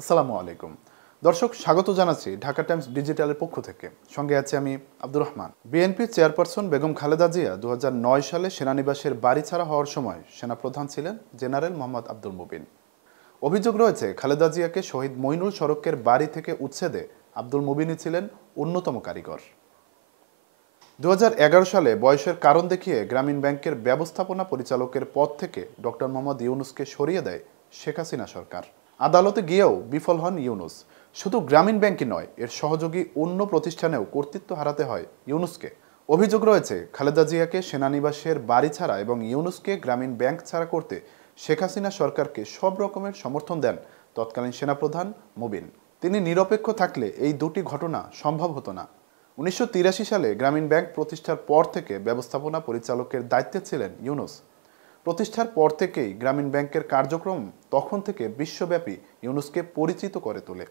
আসসালামু আলাইকুম দর্শক, স্বাগত জানাচ্ছি ঢাকা টাইমস ডিজিটালের পক্ষ থেকে। সঙ্গে আছি আমি আব্দুর রহমান। বিএনপি চেয়ারপারসন বেগম খালেদা জিয়া 2009 সালে সেনানিবাসের বাড়ি ছাড়া হওয়ার সময় সেনাপ্রধান ছিলেন জেনারেল মোহাম্মদ আব্দুল মুবিন। অভিযোগ রয়েছে, খালেদা জিয়াকে শহীদ মইনুল সড়কের বাড়ি থেকে উচ্ছেদে আব্দুল মুবিনই ছিলেন অন্যতম কারিগর। 2011 সালে বয়সের কারণ দেখিয়ে গ্রামীণ ব্যাংকের ব্যবস্থাপনা পরিচালকের পদ থেকে ডক্টর মোহাম্মদ ইউনুসকে সরিয়ে দেয় শেখ হাসিনা সরকার। আদালতে গিয়েও বিফল হন ইউনুস। শুধু গ্রামীণ ব্যাংকই নয়, এর সহযোগী অন্য প্রতিষ্ঠানেও কর্তৃত্ব হারাতে হয় ইউনুসকে। অভিযোগ রয়েছে, খালেদা জিয়াকে সেনানিবাসের বাড়ি ছাড়া এবং ইউনুসকে গ্রামীণ ব্যাংক ছাড়া করতে শেখ হাসিনা সরকারকে সব রকমের সমর্থন দেন তৎকালীন সেনাপ্রধান মুবিন। তিনি নিরপেক্ষ থাকলে এই দুটি ঘটনা সম্ভব হতো না। 1983 সালে গ্রামীণ ব্যাংক প্রতিষ্ঠার পর থেকে ব্যবস্থাপনা পরিচালকের দায়িত্বে ছিলেন ইউনুস। প্রতিষ্ঠার পর থেকেই গ্রামীণ ব্যাংকের কার্যক্রম তখন থেকে বিশ্বব্যাপী ইউনুসকে পরিচিত করে তোলে।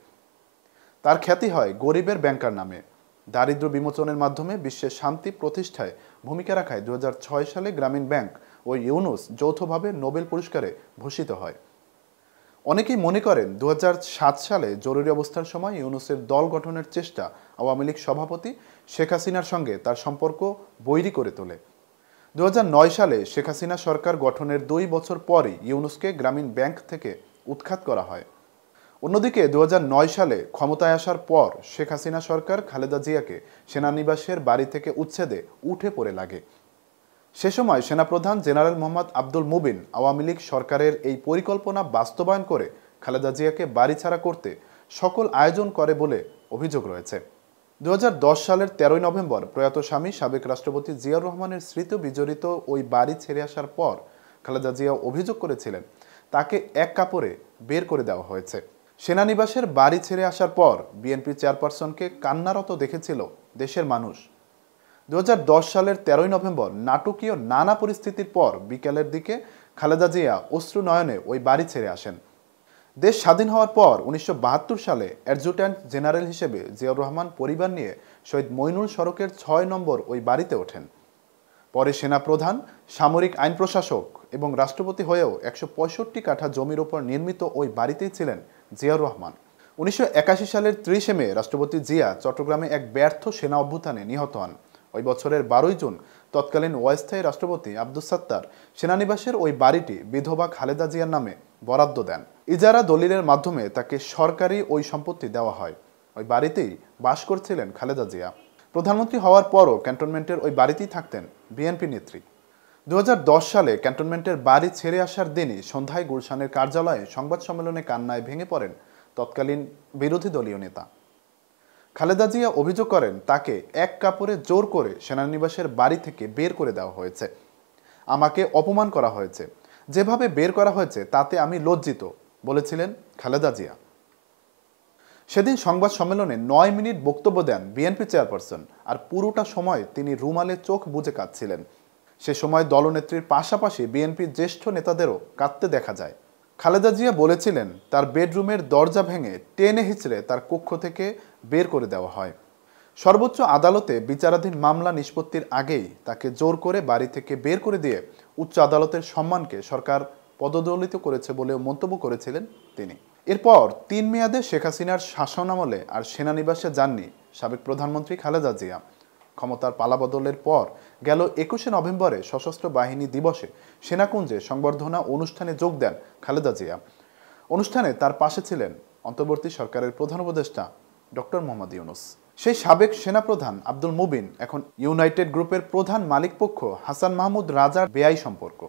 তার খ্যাতি হয় গরিবের ব্যাংকার নামে। দারিদ্র্য বিমোচনের মাধ্যমে বিশ্বের শান্তি প্রতিষ্ঠায় ভূমিকা রাখায় 2006 সালে গ্রামীণ ব্যাংক ও ইউনুস যৌথভাবে নোবেল পুরস্কারে ভূষিত হয়। অনেকেই মনে করেন 2007 সালে জরুরি অবস্থার সময় ইউনুসের দল গঠনের চেষ্টা আওয়ামী লীগ সভাপতি শেখ হাসিনার সঙ্গে তার সম্পর্ক বৈরী করে তোলে। 2009 সালে শেখ হাসিনা সরকার গঠনের 2 বছর পরই ইউনুসকে গ্রামীণ ব্যাংক থেকে উৎখাত করা হয়। অন্যদিকে 2009 সালে ক্ষমতায় আসার পর শেখ হাসিনা সরকার খালেদা জিয়াকে সেনানিবাসের বাড়ি থেকে উচ্ছেদে উঠে পড়ে লাগে। সে সময় সেনাপ্রধান জেনারেল মোহাম্মদ আব্দুল মুবিন আওয়ামী লীগ সরকারের এই পরিকল্পনা বাস্তবায়ন করে খালেদা জিয়াকে বাড়ি ছাড়া করতে সকল আয়োজন করে বলে অভিযোগ রয়েছে। 2010 সালের 13 নভেম্বর প্রয়াত স্বামী সাবেক রাষ্ট্রপতি জিয়াউর রহমানের স্মৃতি বিজড়িত ওই বাড়ি ছেড়ে আসার পর খালেদা জিয়া অভিযোগ করেছিলেন তাকে এক কাপড়ে বের করে দেওয়া হয়েছে। সেনানিবাসের বাড়ি ছেড়ে আসার পর বিএনপি চেয়ারপারসনকে কান্নারত দেখেছিল দেশের মানুষ। 2010 সালের 13 নভেম্বর নাটকীয় নানা পরিস্থিতির পর বিকেলের দিকে খালেদা জিয়া অশ্রু নয়নে ওই বাড়ি ছেড়ে আসেন। দেশ স্বাধীন হওয়ার পর 1972 সালে অ্যাডজুট্যান্ট জেনারেল হিসেবে জিয়াউর রহমান পরিবার নিয়ে শহীদ মইনুল সড়কের 6 নম্বর ওই বাড়িতে ওঠেন। পরে সেনাপ্রধান, সামরিক আইন প্রশাসক এবং রাষ্ট্রপতি হয়েও 165 কাঠা জমির ওপর নির্মিত ওই বাড়িতেই ছিলেন জিয়াউর রহমান। 1981 সালের 30 মে রাষ্ট্রপতি জিয়া চট্টগ্রামে এক ব্যর্থ সেনা অভ্যুত্থানে নিহত হন। ওই বছরের 12 জুন তৎকালীন অস্থায়ী রাষ্ট্রপতি আব্দুস সাত্তার সেনানিবাসের ওই বাড়িটি বিধবা খালেদা জিয়ার নামে বরাদ্দ দেন। ইজারা দলিলের মাধ্যমে তাকে সরকারি ওই সম্পত্তি দেওয়া হয়। ওই বাড়িতেই বাস করছিলেন খালেদা জিয়া। প্রধানমন্ত্রী হওয়ার পরও ক্যান্টনমেন্টের ওই বাড়িতেই থাকতেন বিএনপি নেত্রী। 2010 সালে ক্যান্টনমেন্টের বাড়ি ছেড়ে আসার দিনই সন্ধ্যায় গুলশানের কার্যালয়ে সংবাদ সম্মেলনে কান্নায় ভেঙে পড়েন তৎকালীন বিরোধী দলীয় নেতা। খালেদা জিয়া অভিযোগ করেন তাকে এক কাপড়ে জোর করে সেনানিবাসের বাড়ি থেকে বের করে দেওয়া হয়েছে। আমাকে অপমান করা হয়েছে, যেভাবে বের করা হয়েছে তাতে আমি লজ্জিত বলেছিলেন খালেদা জিয়া। সেদিন সংবাদ সম্মেলনে 9 মিনিট বক্তব্য দেন বিএনপি চেয়ারপারসন, আর পুরোটা সময় তিনি রুমালে চোখ বুজে কাঁদছিলেন। সে সময় দলনেত্রীর পাশাপাশি বিএনপির জ্যেষ্ঠ নেতাদেরও কাঁদতে দেখা যায়। খালেদা জিয়া বলেছিলেন তার বেডরুমের দরজা ভেঙে টেনে হিচড়ে তার কক্ষ থেকে বের করে দেওয়া হয়। সর্বোচ্চ আদালতে বিচারাধীন মামলা নিষ্পত্তির আগেই তাকে জোর করে বাড়ি থেকে বের করে দিয়ে উচ্চ আদালতের সম্মানকে সরকার পদদলিত করেছে বলেও মন্তব্য করেছিলেন তিনি। এরপর 3 মেয়াদে শেখ হাসিনার শাসনামলে আর সেনানিবাসে যাননি সাবেক প্রধানমন্ত্রী খালেদা জিয়া। ক্ষমতার পালাবদলের পর গেল 21 নভেম্বরে সশস্ত্র বাহিনী দিবসে সেনাকুঞ্জে সংবর্ধনা অনুষ্ঠানে যোগ দেন খালেদা জিয়া। অনুষ্ঠানে তার পাশে ছিলেন অন্তর্বর্তী সরকারের প্রধান উপদেষ্টা ডক্টর মোহাম্মদ ইউনুস। সেই সাবেক সেনাপ্রধান আব্দুল মুবিন এখন ইউনাইটেড গ্রুপের প্রধান মালিকপক্ষ হাসান মাহমুদ রাজার বেআই সম্পর্ক।